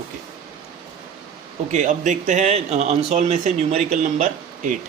Okay okay, अब देखते हैं अनसॉल्व में से numerical number 8।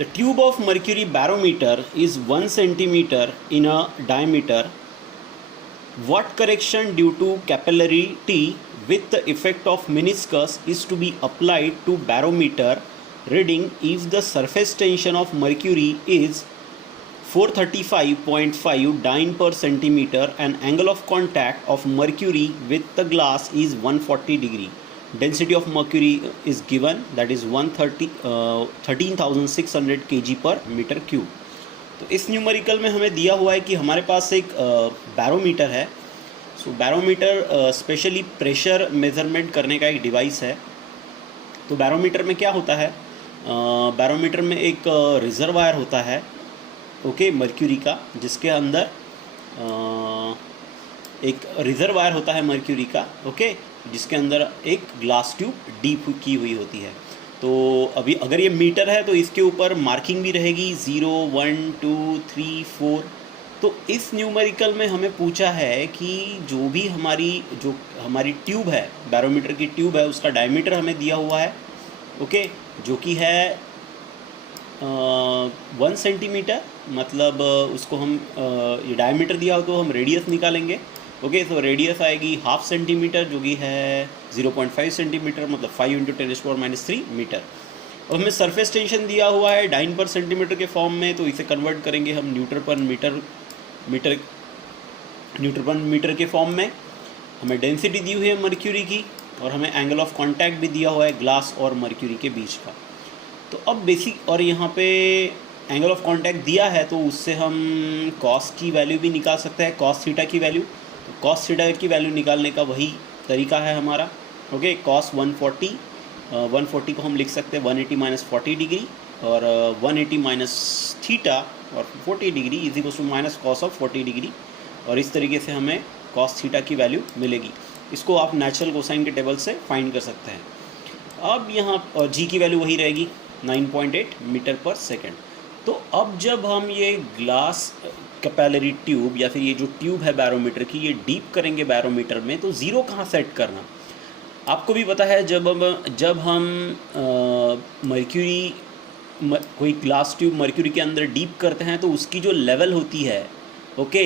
The tube of mercury barometer is 1 centimetre in a diameter. What correction due to capillarity with the effect of meniscus is to be applied to barometer reading if the surface tension of mercury is 435.5 dyne per centimeter and angle of contact of mercury with the glass is 140 degree. Density of mercury is given, that is 13,600 kg per meter cube. तो इस numerical में हमें दिया हुआ है कि हमारे पास एक बैरोमीटर है. सो बैरोमीटर स्पेशली प्रेशर मेज़रमेंट करने का एक डिवाइस है. तो बैरोमीटर में क्या होता है, बैरोमीटर में एक रिजर्वायर होता है, ओके, मर्क्यूरी का, जिसके अंदर एक रिजर्वायर होता है मर्क्यूरी का, ओके, जिसके अंदर एक ग्लास ट्यूब डीप की हुई होती है. तो अभी अगर ये मीटर है तो इसके ऊपर मार्किंग भी रहेगी 0, 1, 2, 3, 4. तो इस न्यूमेरिकल में हमें पूछा है कि जो हमारी ट्यूब है, बैरोमीटर की ट्यूब है, उसका डायमीटर हमें दिया हुआ है, ओके, जो कि है 1 सेंटीमीटर. मतलब उसको हम ये डायमीटर दिया हो तो हम रेडियस निकालेंगे, ओके. तो रेडियस आएगी 1/2 सेंटीमीटर, जो कि है 0.5 सेंटीमीटर, मतलब 5 × 10⁻³ मीटर. और हमें सरफेस टेंशन दिया हुआ है डाइन पर सेंटीमीटर के फॉर्म में, तो इसे कन्वर्ट करेंगे हम न्यूटन पर मीटर के फॉर्म में. हमें डेंसिटी दी हुई है मर्क्यूरी की, और हमें एंगल ऑफ कांटेक्ट भी दिया हुआ है ग्लास और मर्क्यूरी के बीच का. तो अब बेसिक, और यहाँ पे एंगल ऑफ कांटेक्ट दिया है तो उससे हम कॉस की वैल्यू भी निकाल सकते हैं, कॉस थीटा की वैल्यू. तो कॉस थीटा की वैल्यू निकालने का वही तरीका है हमारा, ओके. कॉस 140 को हम लिख सकते हैं 180 - 40 डिग्री, और 180 - थीटा और 40 degree is equal to minus cos of 40 degree. और इस तरीके से हमें कॉस थीटा की वैल्यू मिलेगी. इसको आप नेचुरल कोसाइन के टेबल से फाइंड कर सकते हैं. अब यहाँ और जी की वैल्यू वही रहेगी 9.8 मीटर पर सेकेंड. तो अब जब हम ये ग्लास कैपिलरी ट्यूब या फिर ये जो ट्यूब है बैरोमीटर की, ये डीप करेंगे बैरोमीटर में, तो ज़ीरो कहाँ सेट करना. आपको भी पता है जब हम कोई ग्लास ट्यूब मर्क्यूरी के अंदर डीप करते हैं तो उसकी जो लेवल होती है, ओके,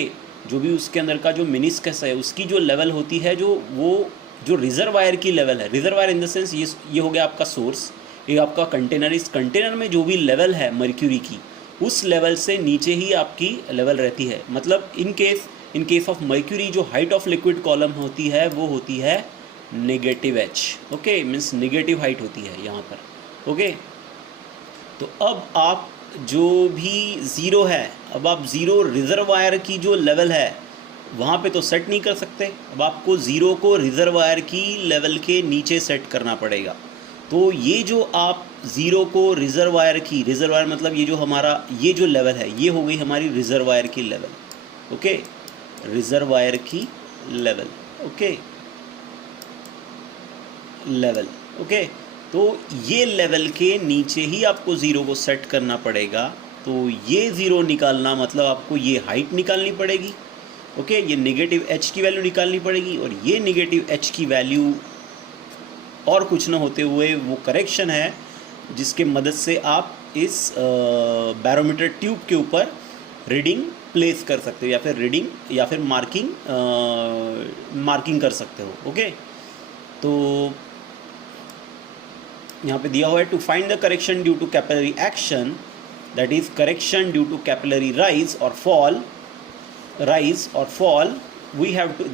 जो भी उसके अंदर का जो मेनिस्कस है उसकी जो लेवल होती है, जो रिजर्वायर की लेवल है, रिजर्वायर इन द सेंस ये हो गया आपका सोर्स, ये आपका कंटेनर. इस कंटेनर में जो भी लेवल है मर्क्यूरी की, उस लेवल से नीचे ही आपकी लेवल रहती है. मतलब इन केस ऑफ मर्क्यूरी जो हाइट ऑफ लिक्विड कॉलम होती है वो होती है negative H, okay, means negative height होती है यहाँ पर, ओके. तो अब आप जो भी ज़ीरो है, अब आप ज़ीरो रिजर्वायर की जो लेवल है वहाँ पे तो सेट नहीं कर सकते. अब आपको ज़ीरो को रिजर्वायर की लेवल के नीचे सेट करना पड़ेगा. तो ये जो आप ज़ीरो को रिजर्वायर मतलब ये जो लेवल है, ये हो गई हमारी रिजर्वायर की लेवल, ओके, रिजर्वायर की लेवल, ओके, लेवल, ओके. तो ये लेवल के नीचे ही आपको ज़ीरो को सेट करना पड़ेगा. तो ये ज़ीरो निकालना मतलब आपको ये हाइट निकालनी पड़ेगी, ओके, ये नेगेटिव एच की वैल्यू निकालनी पड़ेगी, और ये नेगेटिव एच की वैल्यू और कुछ न होते हुए वो करेक्शन है जिसके मदद से आप इस बैरोमीटर ट्यूब के ऊपर रीडिंग प्लेस कर सकते हो, या फिर मार्किंग कर सकते हो, ओके. तो यहाँ पे दिया हुआ है to find the correction due to capillary action, that is correction due to capillary rise और fall, we have to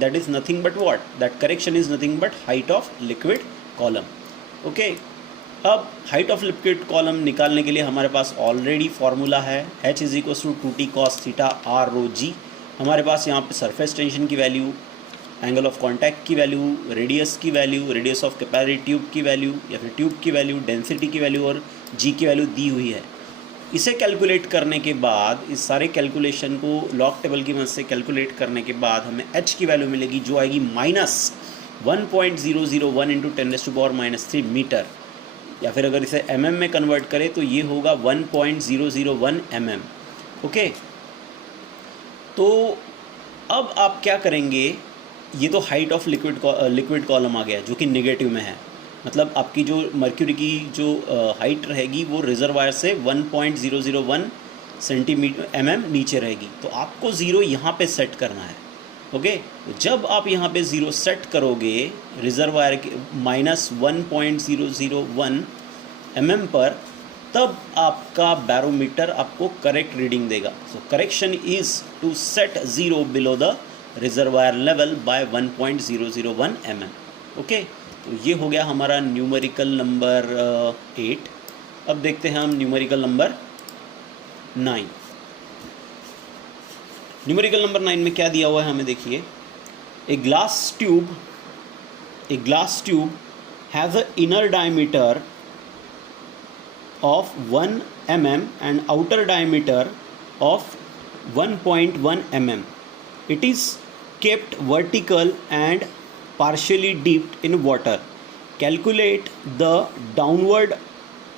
that is nothing but what, that correction is nothing but height of liquid column, okay. अब height of liquid column निकालने के लिए हमारे पास already formula है h = 2t cos theta r rho g. हमारे पास यहाँ पे surface tension की वैल्यू, एंगल ऑफ कांटेक्ट की वैल्यू, रेडियस की value, radius of capillary tube की वैल्यू या फिर ट्यूब की वैल्यू, डेंसिटी की वैल्यू और g की वैल्यू दी हुई है. इसे कैलकुलेट करने के बाद, इस सारे कैलकुलेशन को लॉग टेबल की मदद से कैलकुलेट करने के बाद हमें h की वैल्यू मिलेगी, जो आएगी -1.001 × 10⁻³ मीटर, या फिर अगर इसे mm में कन्वर्ट करें तो ये होगा 1.001 mm, ओके. तो अब आप क्या करेंगे ये तो हाइट ऑफ लिक्विड कॉलम आ गया जो कि नेगेटिव में है, मतलब आपकी जो मर्क्यूरी की जो हाइट रहेगी वो रिजर्वायर से 1.001 सेंटीमीटर नीचे रहेगी। तो आपको ज़ीरो यहाँ पे सेट करना है। ओके, तो जब आप यहाँ पे ज़ीरो सेट करोगे रिजर्वायर के -1.001 पर, तब आपका बैरोमीटर आपको करेक्ट रीडिंग देगा। So correction is to set zero below the reservoir level by 1.001 okay, तो ये हो गया हमारा न्यूमेरिकल नंबर 8। अब देखते हैं हम न्यूमेरिकल नंबर 9। न्यूमेरिकल नंबर 9 में क्या दिया हुआ है हमें, देखिए। A glass tube has a inner diameter of 1 mm and outer diameter of 1.1 mm. It is kept vertical and partially dipped in water. Calculate the downward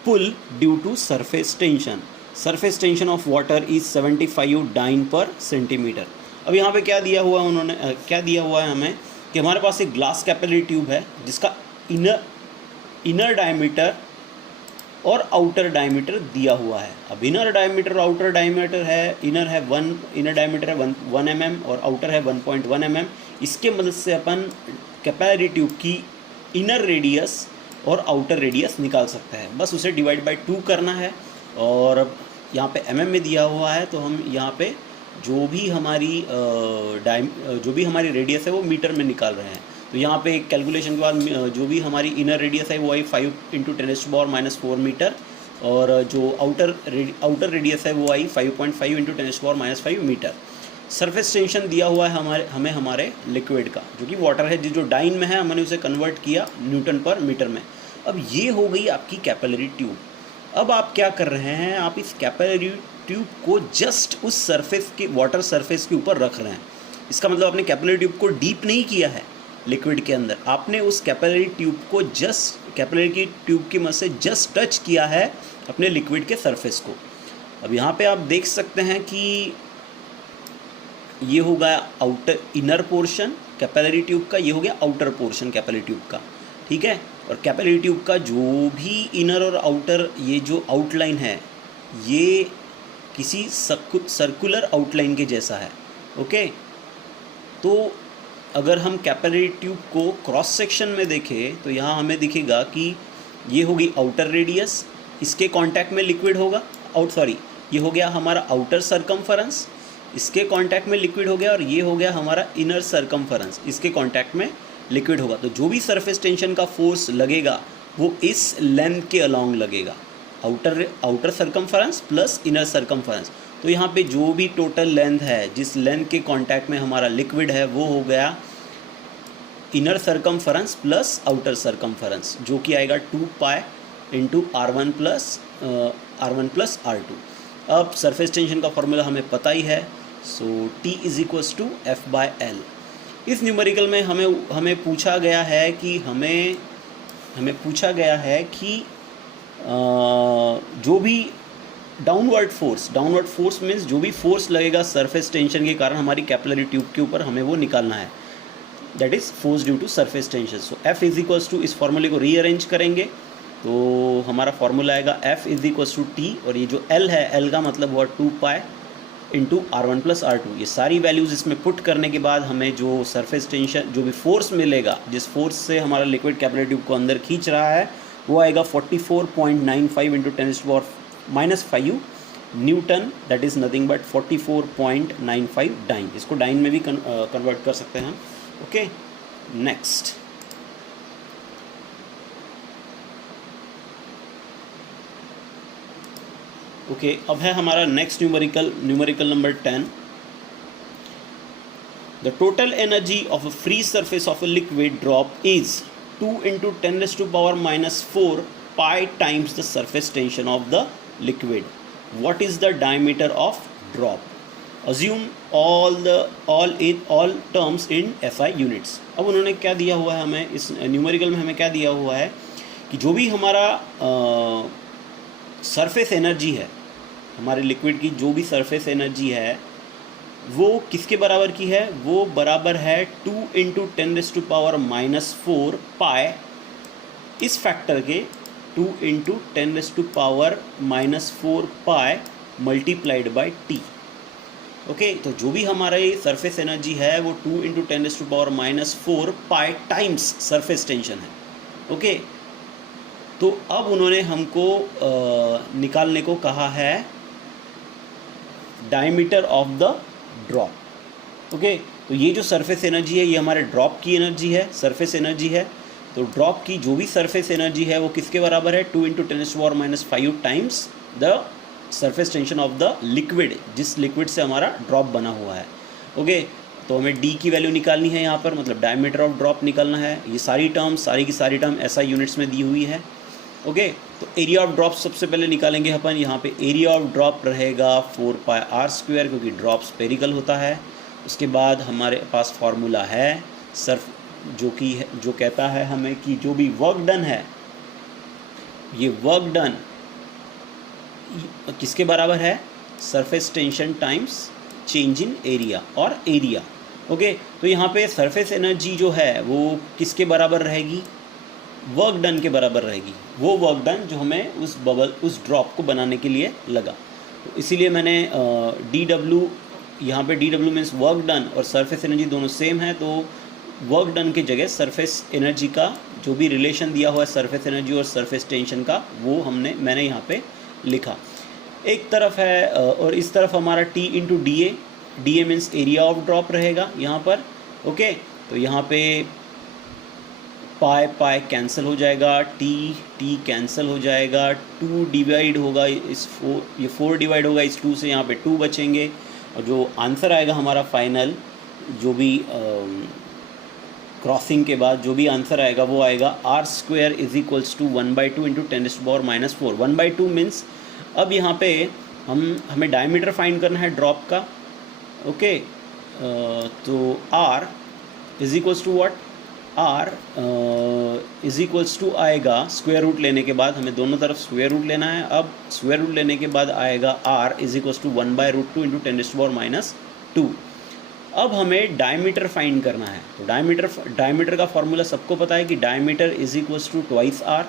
pull due to surface tension. Surface tension of water is 75 dyne per centimeter. अब यहाँ पे क्या दिया हुआ है उन्होंने, क्या दिया हुआ है हमें कि हमारे पास एक ग्लास कैपिलरी ट्यूब है जिसका इनर डायमीटर और आउटर डायमीटर दिया हुआ है। अब इनर डायमीटर और आउटर डायमीटर है, इनर डायमीटर है 1 mm और आउटर है 1.1 mm। इसके मदद से अपन कैपिलरी ट्यूब की इनर रेडियस और आउटर रेडियस निकाल सकते हैं। बस उसे डिवाइड बाय 2 करना है, और यहाँ पे mm में दिया हुआ है, तो हम यहाँ पे जो भी हमारी रेडियस है वो मीटर में निकाल रहे हैं। तो यहाँ पे कैलकुलेशन के बाद जो भी हमारी इनर रेडियस है वो आई 5 × 10⁻⁻4 मीटर, और जो आउटर रेडियस है वो आई 5.5 × 10⁻5 मीटर। सरफेस टेंशन दिया हुआ है हमें हमारे लिक्विड का, जो कि वाटर है, जो डाइन में है, हमने उसे कन्वर्ट किया न्यूटन पर मीटर में। अब ये हो गई आपकी कैपिलरी ट्यूब। अब आप क्या कर रहे हैं, आप इस कैपिलरी ट्यूब को जस्ट उस सरफेस के वाटर सरफेस के ऊपर रख रहे हैं। इसका मतलब आपने कैपिलरी ट्यूब को डीप नहीं किया है लिक्विड के अंदर, आपने उस कैपिलरी ट्यूब को कैपिलरी की ट्यूब की मदद से जस्ट टच किया है अपने लिक्विड के सरफेस को। अब यहाँ पे आप देख सकते हैं कि ये हो गया outer inner portion capillary tube का, ये हो गया आउटर पोर्शन कैपिलरी ट्यूब का, ठीक है। और कैपिलरी ट्यूब का जो भी इनर और आउटर ये जो आउटलाइन है ये किसी सर्कुलर आउटलाइन के जैसा है। ओके, तो अगर हम कैपिलरी ट्यूब को क्रॉस सेक्शन में देखें तो यहाँ हमें दिखेगा कि ये होगी आउटर रेडियस, इसके कांटेक्ट में लिक्विड होगा, ये हो गया हमारा आउटर सरकमफरेंस, इसके कांटेक्ट में लिक्विड हो गया, और ये हो गया हमारा इनर सरकमफरेंस, इसके कांटेक्ट में लिक्विड होगा। तो जो भी सरफेस टेंशन का फोर्स लगेगा वो इस लेंथ के अलोंग लगेगा, outer circumference plus inner circumference. तो यहाँ पे जो भी टोटल लेंथ है, जिस लेंथ के कांटेक्ट में हमारा लिक्विड है, वो हो गया inner circumference plus outer circumference, जो कि आएगा 2π × r1 प्लस r2। अब सरफेस टेंशन का फॉर्मूला हमें पता ही है, सो T = F/L। इस न्यूमेरिकल में हमें पूछा गया है कि जो भी डाउनवर्ड फोर्स मीन्स जो भी फोर्स लगेगा सरफेस टेंशन के कारण हमारी कैपिलरी ट्यूब के ऊपर, हमें वो निकालना है, that is force due to surface tension. So F = इस फॉर्मूले को रीअरेंज करेंगे तो हमारा फॉर्मूला आएगा F = T, और ये जो L है, L का मतलब हुआ 2π × r1 प्लस r2। ये सारी वैल्यूज़ इसमें पुट करने के बाद हमें जो सरफेस टेंशन, जो भी फोर्स मिलेगा, जिस फोर्स से हमारा लिक्विड कैपिलरी ट्यूब को अंदर खींच रहा है, वो आएगा 44.95 × 10⁻⁵ newton, that is nothing but 44.95 dyne. इसको डाइन में भी कन्वर्ट कर सकते हैं हम। ओके, नेक्स्ट ओके, अब है हमारा next numerical number 10। The total energy of a free surface of a liquid drop is 2 × 10⁻⁴ pi times the surface tension of the liquid. What is the diameter of drop? Assume all terms in SI units. अब उन्होंने क्या दिया हुआ है हमें, इस numerical में हमें क्या दिया हुआ है कि जो भी हमारा सरफेस एनर्जी है, हमारे लिक्विड की जो भी सरफेस एनर्जी है वो किसके बराबर की है? वो बराबर है 2 इंटू 10⁻⁻⁴ पाई, इस फैक्टर के 2 into 10⁻⁻⁴ pi multiplied by T. Okay, तो जो भी हमारा ये सरफेस एनर्जी है वो 2 इंटू 10⁻⁻⁴ पाई टाइम्स सरफेस टेंशन है। ओके, तो अब उन्होंने हमको निकालने को कहा है diameter of the drop. Okay, तो ये जो सरफेस एनर्जी है ये हमारे ड्रॉप की एनर्जी है, सरफेस एनर्जी है। तो ड्रॉप की जो भी सरफेस एनर्जी है वो किसके बराबर है? 2 into 10⁻⁵ times the surface tension of the liquid, जिस लिक्विड से हमारा ड्रॉप बना हुआ है। ओके, तो हमें डी की वैल्यू निकालनी है यहाँ पर, मतलब डायमीटर ऑफ ड्रॉप निकालना है। ये सारी टर्म, सारी की सारी टर्म ऐसा यूनिट्स में दी हुई है। ओके, तो एरिया ऑफ ड्रॉप सबसे पहले निकालेंगे अपन। यहाँ पे एरिया ऑफ ड्रॉप रहेगा 4πr², क्योंकि ड्रॉप स्पेरिकल होता है। उसके बाद हमारे पास फॉर्मूला है जो कहता है हमें कि जो भी वर्क डन है, ये वर्क डन किसके बराबर है? Surface tension times change in area और एरिया। ओके, तो यहाँ पे सरफेस एनर्जी जो है वो किसके बराबर रहेगी? वर्क डन के बराबर रहेगी, वो वर्क डन जो हमें उस ड्रॉप को बनाने के लिए लगा। तो इसीलिए मैंने DW, यहाँ पे DW मीन्स वर्क डन और सरफेस एनर्जी दोनों सेम है, तो वर्क डन की जगह सरफेस एनर्जी का जो भी रिलेशन दिया हुआ है सरफेस एनर्जी और सरफेस टेंशन का, वो मैंने यहाँ पे लिखा। एक तरफ है और इस तरफ हमारा T into DA means area of drop रहेगा यहाँ पर। ओके, तो यहाँ पे पाई कैंसिल हो जाएगा, T कैंसिल हो जाएगा, 2 डिवाइड होगा इस 4 डिवाइड होगा इस 2 से, यहाँ पे 2 बचेंगे। और जो आंसर आएगा हमारा फाइनल, जो भी क्रॉसिंग के बाद जो भी आंसर आएगा वो आएगा r² is equals to 1/2 into 10⁻⁻⁴। 1/2 means अब यहाँ पे हमें डायमीटर फाइंड करना है ड्रॉप का। ओके, तो r is equals to what? r is equals to आएगा स्क्वायर रूट लेने के बाद, हमें दोनों तरफ स्क्वायर रूट लेना है। अब स्क्वायर रूट लेने के बाद आएगा r is equals to 1/√2 into 10⁻⁻2। अब हमें डायमीटर फाइंड करना है। तो डायमीटर का फॉर्मूला सबको पता है कि diameter is equals to twice r।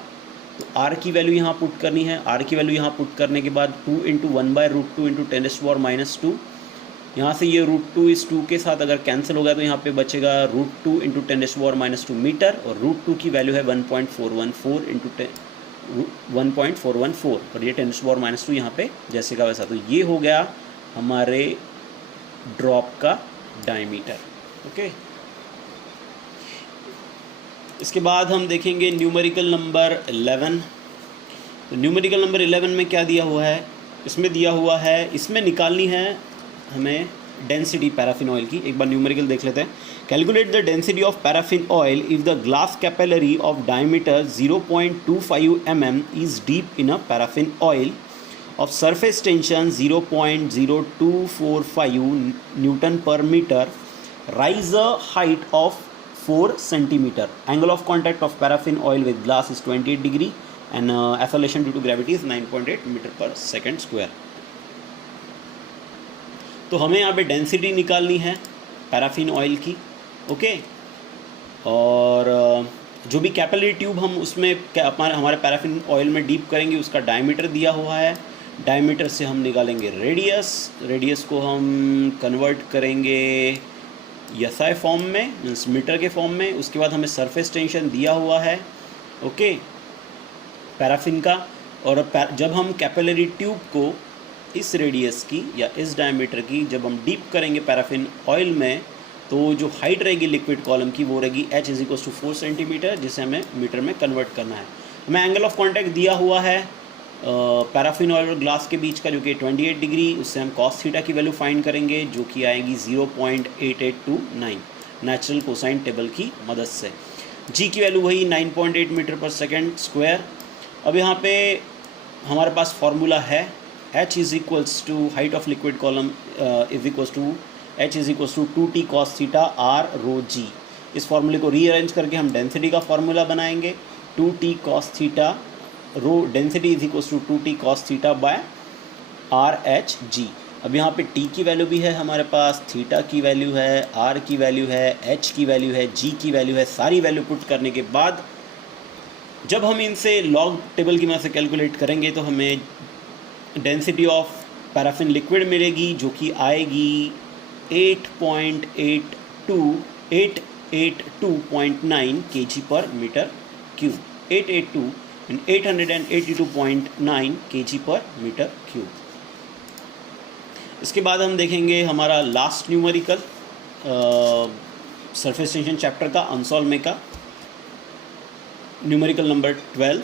तो r की वैल्यू यहाँ पुट करनी है। r की वैल्यू यहाँ पुट करने के बाद 2 इंटू 1/√2 इंटू 10⁻⁻2। यहाँ से ये √2 इस 2 के साथ अगर कैंसिल होगा तो यहाँ पे बचेगा √2 इंटू 10⁻⁻2 मीटर, और √2 की वैल्यू है 1.414 इंटू 1.414, और ये 10⁻⁻2 यहाँ पे जैसे का वैसा। तो ये हो गया हमारे ड्रॉप का डायमीटर। ओके, इसके बाद हम देखेंगे न्यूमेरिकल नंबर 11। तो न्यूमेरिकल नंबर 11 में क्या दिया हुआ है? इसमें दिया हुआ है, इसमें निकालनी है हमें डेंसिटी पैराफिन ऑयल की। एक बार न्यूमेरिकल देख लेते हैं। Calculate the density of paraffin oil if the glass capillary of diameter 0.25 mm is deep in a paraffin oil of surface tension 0.0245 Newton per meter, rise a height of 4 centimeter. Angle of contact of paraffin oil with glass is 28 degree and acceleration due to gravity is 9.8 meter per second square. तो हमें यहाँ पे density निकालनी है paraffin oil की। Okay, और जो भी कैपिलरी ट्यूब हम उसमें हमारे पैराफिन ऑयल में डीप करेंगे उसका डायमीटर दिया हुआ है। डायमीटर से हम निकालेंगे रेडियस को हम कन्वर्ट करेंगे SI फॉर्म में, मीन्स मीटर के फॉर्म में। उसके बाद हमें सरफेस टेंशन दिया हुआ है, ओके, पैराफिन का। और जब हम कैपिलरी ट्यूब को इस रेडियस की या इस डायमीटर की जब हम डीप करेंगे पैराफिन ऑयल में, तो जो हाइट रहेगी लिक्विड कॉलम की वो रहेगी h is equal to 4 centimetre, जिसे हमें मीटर में कन्वर्ट करना है। हमें एंगल ऑफ कॉन्टैक्ट दिया हुआ है पैराफिन ऑयल और ग्लास के बीच का, जो कि 28 डिग्री। उससे हम cos थीटा की वैल्यू फाइंड करेंगे, जो कि आएगी 0.8829 नेचुरल कोसाइन टेबल की मदद से। g की वैल्यू वही 9.8 मीटर पर सेकेंड स्क्वायर। अब यहाँ पे हमारे पास फॉर्मूला है h is equals to height of liquid column is equals to h is equals to 2t cos theta r rho g। इस फॉर्मूले को रीअरेंज करके हम डेंसिटी का फॉर्मूला बनाएंगे। 2t cos theta rho density is equals to 2t cos theta by r h g। अब यहाँ पे टी की वैल्यू भी है हमारे पास, थीटा की वैल्यू है, आर की वैल्यू है, एच की वैल्यू है, जी की वैल्यू है। सारी वैल्यू पुट करने के बाद जब हम इनसे लॉग टेबल की मदद से कैलकुलेट करेंगे तो हमें डेंसिटी ऑफ पैराफिन लिक्विड मिलेगी, जो कि आएगी 882.9 kg पर मीटर क्यूब। 882.9 kg पर मीटर क्यूब। इसके बाद हम देखेंगे हमारा last numerical surface tension chapter का, अनसॉल्व में का, numerical number 12।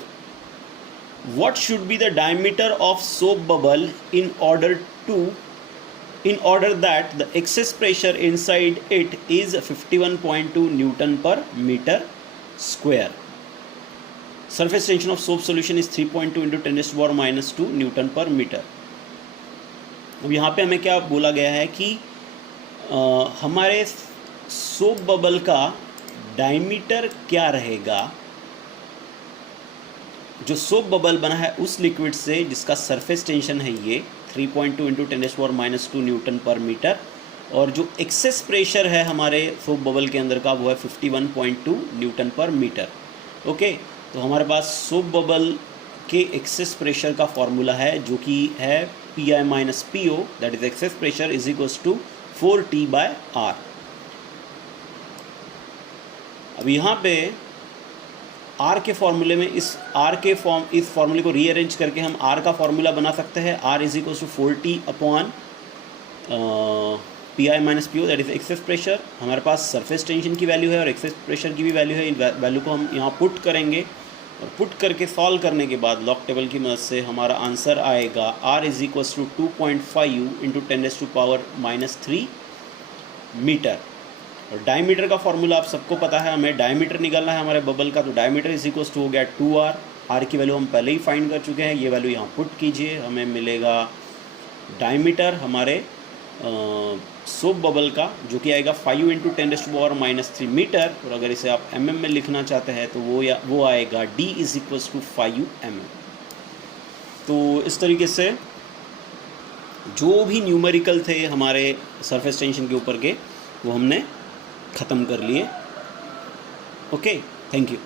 What should be the diameter of soap bubble in order that the excess pressure inside it is 51.2 Newton per meter square? Surface tension of soap solution is 3.2 into 10⁻⁻² Newton per meter. अब यहाँ पे हमें क्या बोला गया है कि हमारे सोप बबल का डायमीटर क्या रहेगा, जो सोप बबल बना है उस लिक्विड से जिसका सरफेस टेंशन है ये 3.2 इंटू 10⁻⁻² न्यूटन पर मीटर, और जो एक्सेस प्रेशर है हमारे सोप बबल के अंदर का वो है 51.2 न्यूटन पर मीटर। ओके, तो हमारे पास सोप बबल के एक्सेस प्रेशर का फॉर्मूला है जो कि है PI minus PO, that is excess pressure is equals to 4T/R। अब यहाँ पे R के फॉर्मूले में इस फॉर्मूले को रीअरेंज करके हम R का फॉर्मूला बना सकते हैं। R is equals to 4T/PI minus PO, that is excess pressure. हमारे पास सरफेस टेंशन की वैल्यू है और एक्सेस प्रेशर की भी वैल्यू है। इन वैल्यू को हम यहाँ पुट करेंगे और पुट करके सॉल्व करने के बाद लॉग टेबल की मदद से हमारा आंसर आएगा R is equals to 2.5 into 10⁻³ metre. और डायमीटर का फॉर्मूला आप सबको पता है, हमें डायमीटर निकालना है हमारे बबल का, तो डायमीटर इज इक्वल्स टू हो गया 2R। R की वैल्यू हम पहले ही फाइंड कर चुके हैं, ये वैल्यू यहाँ पुट कीजिए, हमें मिलेगा डायमीटर हमारे सोप बबल का जो कि आएगा 5 इंटू 10⁻³ मीटर। और अगर इसे आप mm में लिखना चाहते हैं तो वो आएगा D is equals to 5 mm। तो इस तरीके से जो भी न्यूमेरिकल थे हमारे सरफेस टेंशन के ऊपर के वो हमने ख़त्म कर लिए। Okay, thank you.